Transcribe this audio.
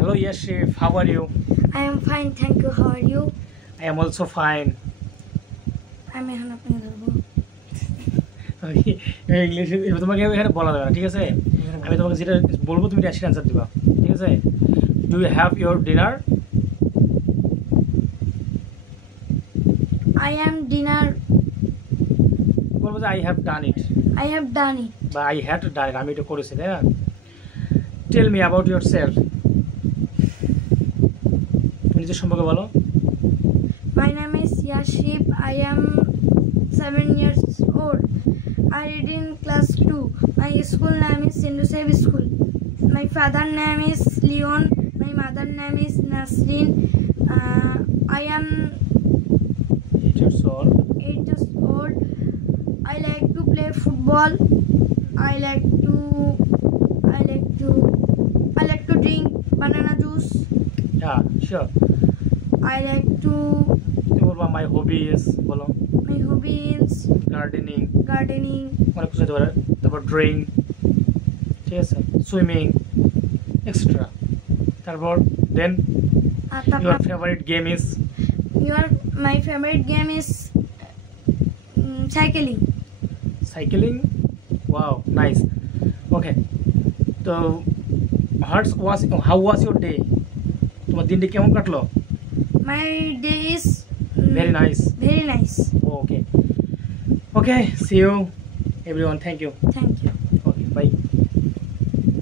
Hello Yashif, how are you? I am fine, thank you. How are you? I am also fine. I'm এখন আপনাকে ধরবো। ইংলিশ তোমাকে এখানে বলা যাবে না, ঠিক আছে? আমি তোমাকে যেটা বলবো তুমি রাশির অ্যান্সার দিবা, ঠিক আছে? Do you have your dinner? I am dinner. বলবো যে I have done it I have done it. বা আই হ্যাড ডান ইট, আমি এটা করেছি, তাই না? Tell me about yourself. নিজের সম্পর্কে বলো। My name is Yaship. I am 7 years old. I read in class 2. My school name is St. Joseph School. My father name is Leon. My mother name is Nasrin. I am 8 years old. 8 years old. I like to play football. I like to drink banana juice. Yeah, sure. I like to. তুমি বলবা মাই hobby is, বলো। My hobby is gardening, gardening. অনেক কিছু হতে পারে। তারপর ড্রয়িং, ঠিক আছে, সুইমিং এক্সেট্রা। তারপর then your favourite game is? My favorite game is cycling. Cycling. Wow, nice. Okay, তো হাউ ওয়াজ ইউর ডে? তোমার দিনটি কেমন কাটলো? My day is very nice. very nice. Okay, okay, see you everyone, thank you. Thank you. Okay, by.